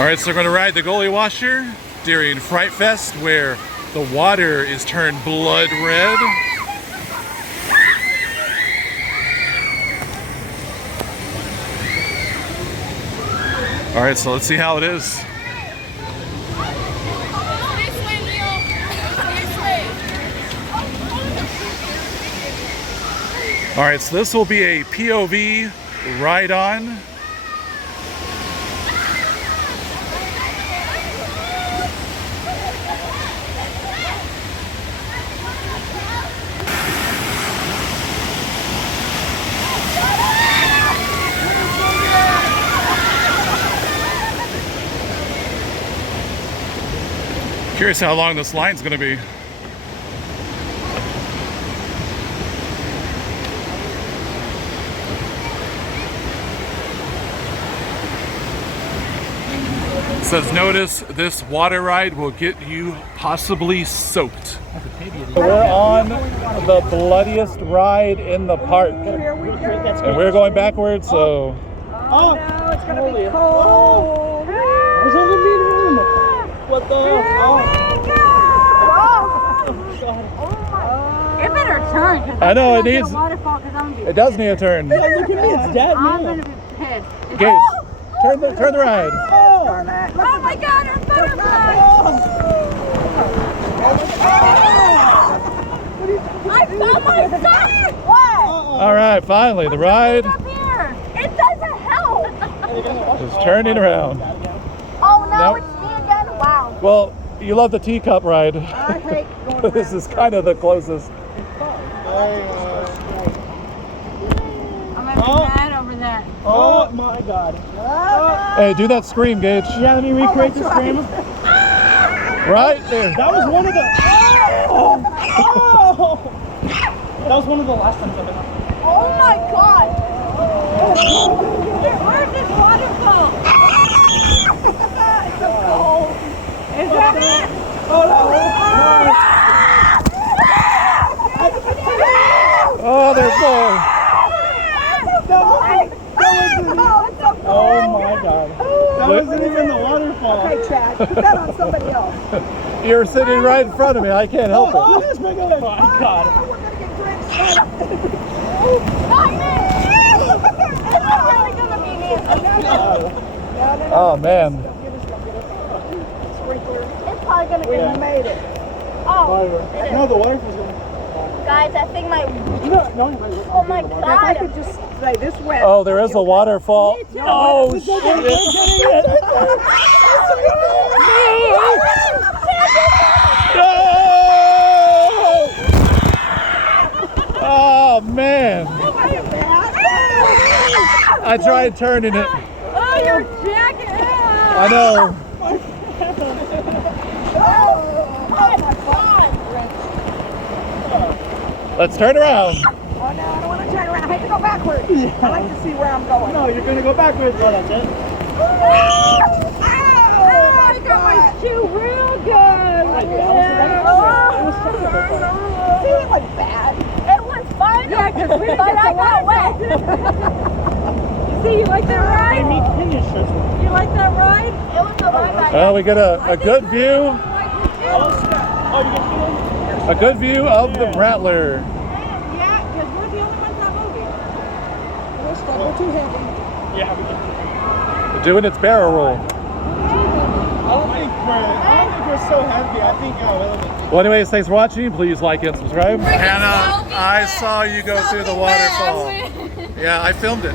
Alright, so we're going to ride the Gully washer during Fright Fest, where the water is turned blood red. Alright, so let's see how it is. This way, Leo. This way. Alright, so this will be a POV ride-on. Curious how long this line's going to be. It says, notice this water ride will get you possibly soaked. We're on the bloodiest ride in the park. And we're going backwards, so... Oh, no, it's going to be cold. There's only me and him. What the? It better turn. I know, it needs... Waterfall, I'm it does need a turn. Yeah, look at me, it's dead I'm now. going to be pissed. Gage, turn the ride. Oh my God, our butterfly! I found my son! What? All right, finally, the ride Up here. It doesn't help. is turning around. Oh no, Nope. it's me again? Wow. Well, you love the teacup ride. I hate going This is kind of the closest. I'm gonna be mad over that. Oh my God. Hey, do that scream, Gage. Yeah, let me recreate the scream. Right there. That was one of the... Oh! That was one of the last times I've been up. Oh my God. Where's this waterfall? It's so cold. Is that it? Oh no! Oh, there's more. Oh my God. That wasn't even the waterfall. Okay, Chad, put that on somebody else. You're sitting right in front of me. I can't help Oh, it. this big one. Oh my God. We're gonna get drenched. Not me. It's not really gonna be me. Oh, man. It's probably gonna We be made it. Oh, No, the waterfall's going. guys, I think my... No, Oh my If I God. could just say this wet. Oh, there is a waterfall. Oh, shit. No! Oh, man. I tried turning it. Oh, your jacket. I know. Oh my God. Let's turn around. Oh no, I don't want to turn around. I hate to go backwards. I like to see where I'm going. No, you're going to go backwards. Oh, that's it. Oh, I got my shoe real good. See, it was bad. It was fun. Yeah, but I got wet. See, you like that Hey, ride? me finish this one. You like that ride? It was a fun ride. Well, we get a good view. Oh, you get feeling? A good view of the Rattler. Yeah, because we're the only ones that move here. Let's not go too heavy. Yeah, we can. Doing its barrel roll. I don't think we're so heavy. I think Well, anyways, thanks for watching. Please like and subscribe. Hannah, I saw you go through the waterfall. Yeah, I filmed it.